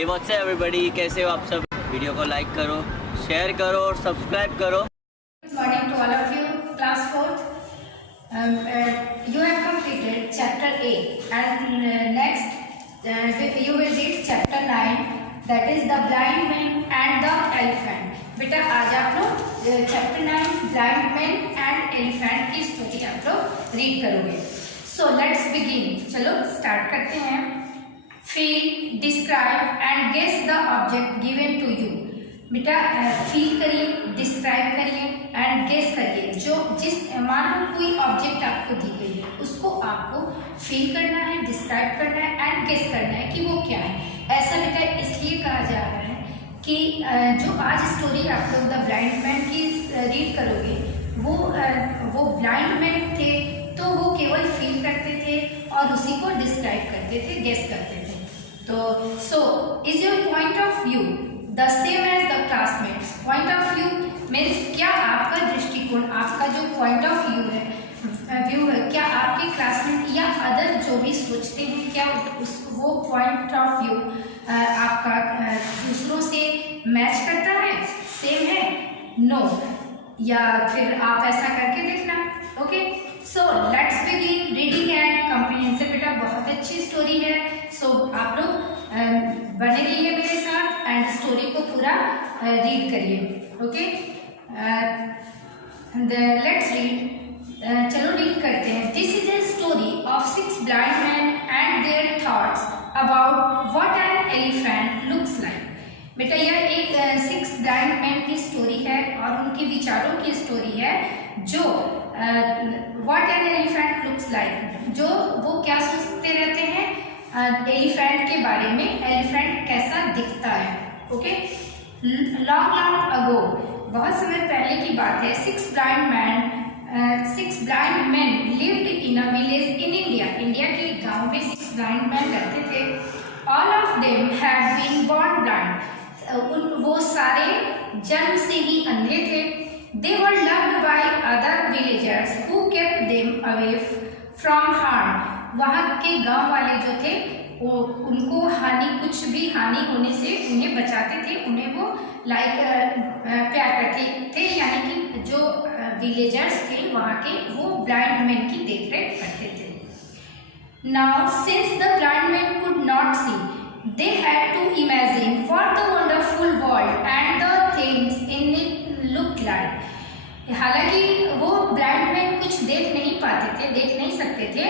Hey what's up everybody, कैसे हो आप सब। वीडियो को लाइक करो, शेयर करो और सब्सक्राइब करो। Good morning to all of you, class 4th. You have completed chapter 8 and next you will read chapter 9, that is the blind man and the elephant. बेटा आज आप लोग chapter 9 blind man and elephant की story आप लोग read करोगे। So let's begin. चलो start करते हैं। Feel, describe and guess the object given to you. बेटा फील करिए, डिस्क्राइब करिए एंड गेस करिए। जो जिस मान लो कोई ऑब्जेक्ट आपको दी गई है उसको आपको फील करना है, डिस्क्राइब करना है एंड गेस करना है कि वो क्या है। ऐसा बेटा इसलिए कहा जा रहा है कि जो आज स्टोरी आप लोग द ब्लाइंड मैन की रीड करोगे वो ब्लाइंड मैन थे तो वो केवल फील करते थे और उसी को डिस्क्राइब करते थे, गेस करते थे। तो so is your point of view the same as the classmates. Point of view means क्या आपका दृष्टिकोण, आपका जो पॉइंट ऑफ व्यू है क्या आपके क्लासमेट या अदर जो भी सोचते हैं क्या वो पॉइंट ऑफ व्यू आपका दूसरों से मैच करता है, सेम है, नो या फिर आप ऐसा करके देखना। Okay, so let's begin reading and comprehensive. बेटा बहुत अच्छी स्टोरी है। सो आप लोग बने रहिए मेरे साथ एंड स्टोरी को पूरा रीड करिए। Okay, let's read. चलो रीड करते हैं। This is a story of 6 blind man and their thoughts about what an elephant looks like. बेटा यह एक 6 ब्लाइंड मैन की स्टोरी है और उनके विचारों की स्टोरी है जो what an elephant looks like, जो वो क्या सोचते रहते हैं एलिफेंट के बारे में, एलिफेंट कैसा दिखता है। ओके, लॉन्ग अगो, बहुत समय पहले की बात है। 6 blind man lived in a village in India. India के गांव में 6 ब्लाइंड मैन रहते थे। All of them had been born blind. वो सारे जन्म से ही अंधे थे। They were loved by other villagers who kept them away from harm. वहाँ के गांव वाले जो थे वो उनको कुछ भी हानि होने से उन्हें बचाते थे, उन्हें वो प्यार करते थे, यानी कि जो विलेजर्स थे वहाँ के वो ब्लाइंड मैन की देखरेख करते थे। Now since the blind man could not see, they had to imagine what the wonderful world and the things in it look like. हालांकि वो ब्लाइंड मैन कुछ देख नहीं पाते थे, देख नहीं सकते थे,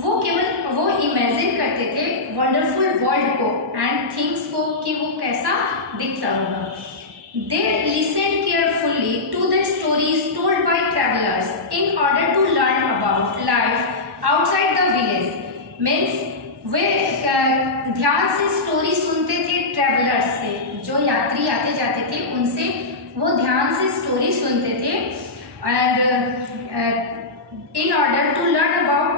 वो इमेजिन करते थे वंडरफुल वर्ल्ड को एंड थिंग्स को कि वो कैसा दिखता होगा। They listened carefully to the stories told by travellers in order to learn about life outside the village. Means वे ध्यान से स्टोरी सुनते थे ट्रैवलर्स से, जो यात्री आते जाते थे उनसे वो ध्यान से स्टोरी सुनते थे and in order to learn about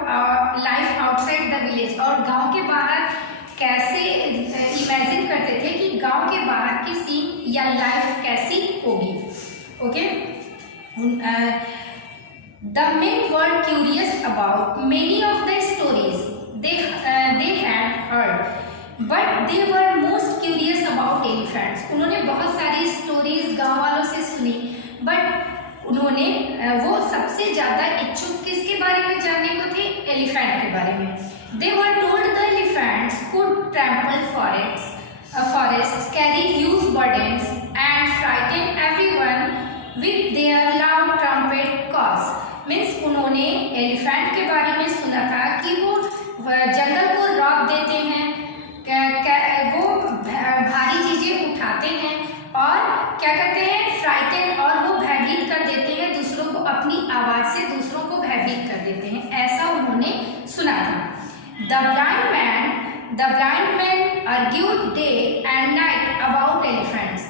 life outside the village. और गांव के बाहर कैसे इमेजिन करते थे कि गांव के बाहर की सीन या लाइफ कैसी होगी। Okay, the main were curious about many of the stories they had heard, but they were most curious about elephants. उन्होंने बहुत सारी स्टोरीज गांव वालों से सुनी, बट उन्होंने वो सबसे ज्यादा इच्छुक किसके बारे में जानने को थे, एलिफेंट के बारे में। They were told the elephants could trample forests, carry huge burdens and frighten everyone with their loud trumpet calls. Means उन्होंने एलिफेंट के बारे में सुना था कि वो जंगल को रौब देते हैं, वो भारी चीजें उठाते हैं और क्या करते हैं, फ्राइटन, और वो भयभीत कर देते हैं दूसरों को, अपनी आवाज से दूसरों को भयभीत कर देते हैं, ऐसा उन्होंने सुना था। The blind man argued day and night about elephants.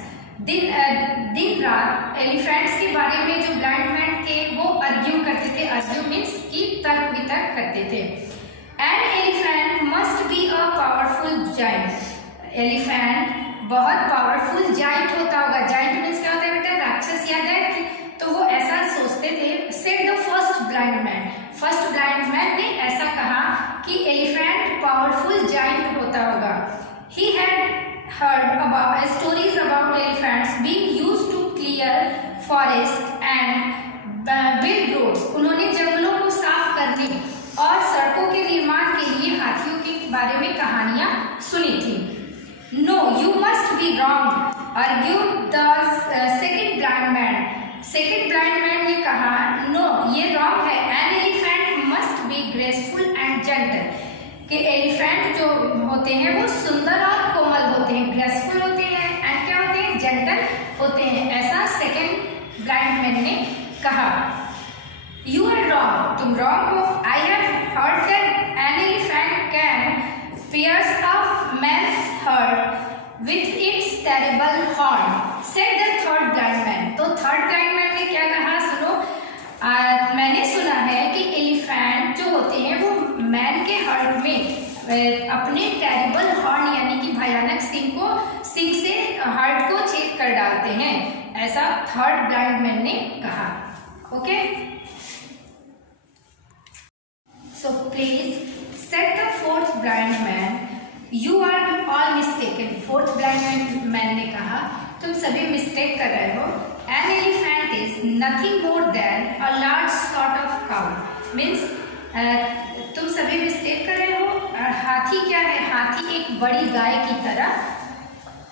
दिन रात एलिफेंट्स के बारे में जो ब्लाइंड मैन थे वो आर्ग्यू करते थे। आर्ग्यू मीन्स कि तर्क वितर्क करते थे। An elephant must be a powerful giant. Elephant बहुत पावरफुल जाइंट होता होगा। जाइंट मीन्स क्या होता है बेटा, राक्षस या दैत्य। तो वो ऐसा सोचते थे। Said the first blind man ने ऐसा कहा कि एलिफेंट पावरफुल जाइंट होता होगा। He had stories about elephants being used to clear forest and build roads. उन्होंने जंगलों को साफ करने और सड़कों के निर्माण के लिए हाथियों के बारे में कहानियां सुनी थी. No, you must be wrong, argued the second blind man. Second blind man ने कहा, no, ये wrong है. An elephant must be graceful and gentle. कि एलिफेंट जो होते हैं वो सुंदर और कोमल होते हैं, ग्रेसफुल होते हैं एंड क्या होते हैं, जेंटल होते हैं. ऐसा सेकेंड ब्लाइंड मैन ने कहा. यू आर रॉन्ग, तुम रॉन्ग हो. I have heard that an elephant can pierce a man's heart with its terrible horn, said the third blind man. तो थर्ड ब्लाइंड मैन ने क्या कहा, सुनो. मैंने सुना है कि एलिफेंट जो होते हैं वो मैन के हार्ट में अपने टेरिबल हॉर्न यानी कि भयानक सिंग से हार्ट को छेद कर डालते हैं. ऐसा थर्ड ब्लाइंड मैन ने कहा. Okay, so please said the fourth blind man. You are all mistaken. Fourth blind man ने कहा, तुम सभी मिस्टेक कर रहे हो. An elephant is nothing more than a large sort of cow. Means तुम सभी मिस्टेक कर रहे हो. हाथी क्या है, हाथी एक बड़ी गाय की तरह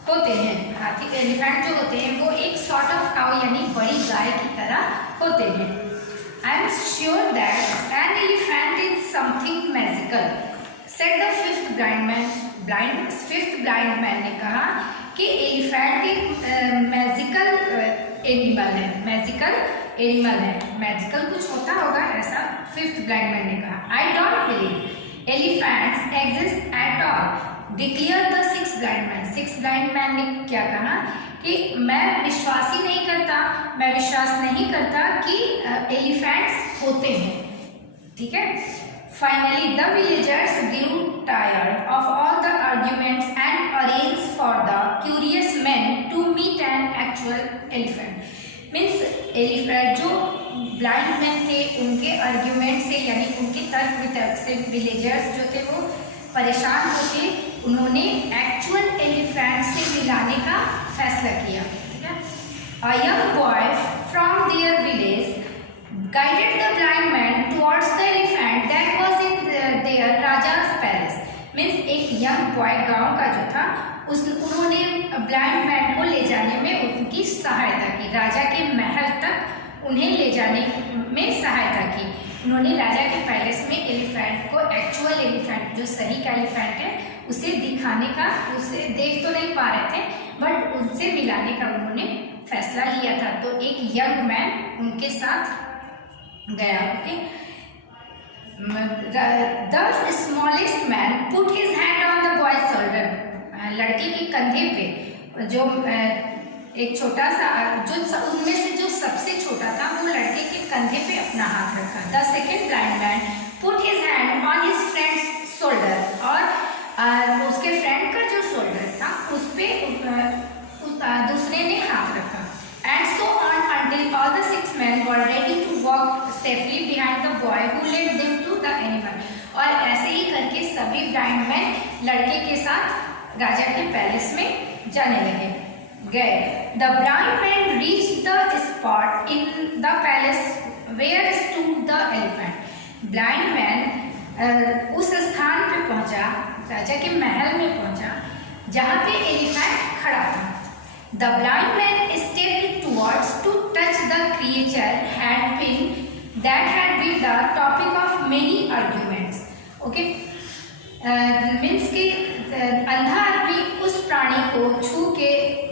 होते हैं. हाथी एलिफेंट जो होते हैं वो एक सॉर्ट ऑफ काउ यानी बड़ी गाय की तरह होते हैं. I am sure that an elephant is something magical, said the fifth blind man. Fifth blind man ने कहा कि एलिफेंट एक मैजिकल एनिमल है. मैजिकल एनिमल है, मैजिकल कुछ होता होगा, ऐसा फिफ्थ ब्लाइंड मैन ने कहा. I don't believe elephants exist at all, declare the six blind man. Six blind man ने क्या कहा कि मैं विश्वास ही नहीं करता, मैं विश्वास नहीं करता कि एलिफेंट्स होते हैं. ठीक है. Finally, the villagers grew tired of all the arguments and arranged for the curious men to meet an actual elephant. Means elephant जो blind men थे उनके argument से यानी उनके तर्क वितर्क से villagers जो थे वो परेशान होके उन्होंने actual elephant से मिलाने का फैसला किया. ठीक है. A young boy from their village guided the blind man towards the elephant that was in their Raja's palace. Means एक young boy गांव का जो था उन्होंने ब्लाइंड मैन को ले जाने में उनकी सहायता की. राजा के महल तक उन्हें ले जाने में सहायता की. उन्होंने राजा के पैलेस में एलिफेंट को, एक्चुअल एलिफेंट जो सही का एलिफेंट है उसे दिखाने का, उसे देख तो नहीं पा रहे थे बट उनसे मिलाने का उन्होंने फैसला लिया था. तो एक यंग मैन उनके साथ गया. Okay. The smallest man put his hand on the boy's shoulder. लड़के के कंधे पे जो एक छोटा सा जो उनमें से जो सबसे छोटा था वो लड़के के कंधे पे अपना हाथ रखा. The second blind man put his hand on his friend's shoulder. और उसके फ्रेंड का जो शोल्डर था उस पे दूसरे ने हाथ रखा. And so on until all the six men were ready to walk safely behind the boy who led them to the animal. और ऐसे ही करके सभी ब्लाइंड मैन लड़के के साथ राजा के पैलेस में जाने गए. The blind man reached the spot in the palace where stood the elephant. Blind man उस स्थान पे पहुंचा, राजा के महल में पहुंचा जहाँ पे एलिफेंट खड़ा था. The blind man stepped towards to touch the creature had been that had been the topic of many arguments. Okay, means कि अंधा आदमी उस प्राणी को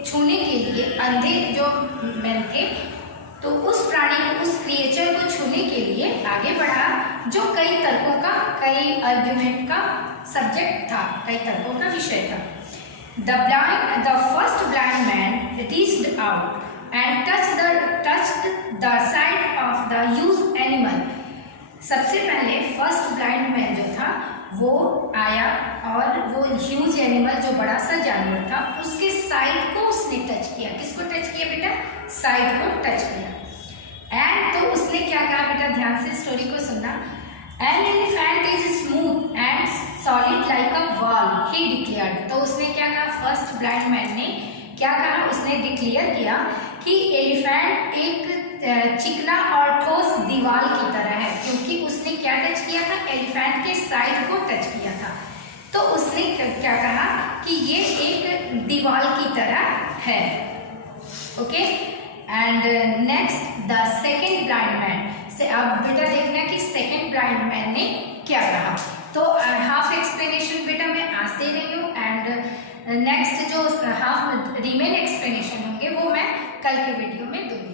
छूने के लिए, अंधे जो मैन थे तो उस प्राणी को, उस क्रिएचर को छूने के लिए आगे बढ़ा जो कई तर्कों का, कई आर्ग्यूमेंट का सब्जेक्ट था, कई तर्कों का विषय था. The first blind man reached out and touched the side of the huge animal. सबसे पहले फर्स्ट ब्लाइंड मैन जो था वो आया और वो ह्यूज एनिमल जो बड़ा सा जानवर था उसके साइड को उसने टच किया. किसको टच किया बेटा? साइड को टच किया. एंड तो उसने क्या कहा बेटा, ध्यान से स्टोरी को सुनना. An elephant is smooth and solid like a wall he declared. तो उसने क्या कहा, फर्स्ट ब्लाइंड मैन ने क्या कहा, उसने डिक्लेयर किया कि एलिफेंट एक चिकना और ठोस दीवार की तरह है, क्योंकि उसने क्या टच किया था, एलिफेंट के साइड को टच किया था। तो उसने क्या कहा कि ये एक दीवार की तरह है। Okay, and next the second blind man से, अब बेटा देखना कि सेकेंड ब्लाइंड मैन ने क्या कहा। तो हाफ एक्सप्लेनेशन बेटा मैं आज दे रही हूँ, एंड नेक्स्ट जो हाफ रिमेन एक्सप्लेनेशन होंगे वो मैं कल के वीडियो में दूंगी।